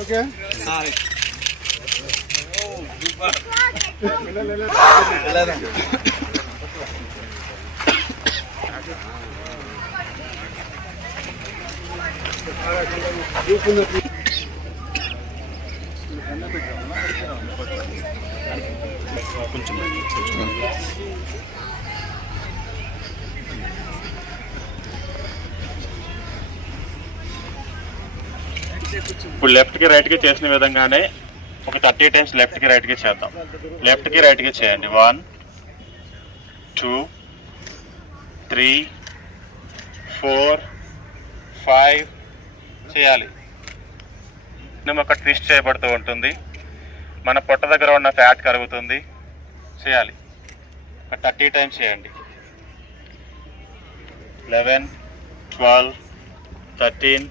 Okay కొంచెం ఇప్పుడు లెఫ్ట్కి రైట్కి చేసిన విధంగానే ఒక 30 టైమ్స్ లెఫ్ట్కి రైట్కి చేద్దాం. లెఫ్ట్కి రైట్కి చేయండి. 1 2 3 4 5 చేయాలి. ఒక ట్విస్ట్ చేయబడుతూ ఉంటుంది. మన పొట్ట దగ్గర ఉన్న ఫ్యాట్ కరుగుతుంది. చేయాలి. ఒక 30 టైమ్స్ చేయండి. 11 12 13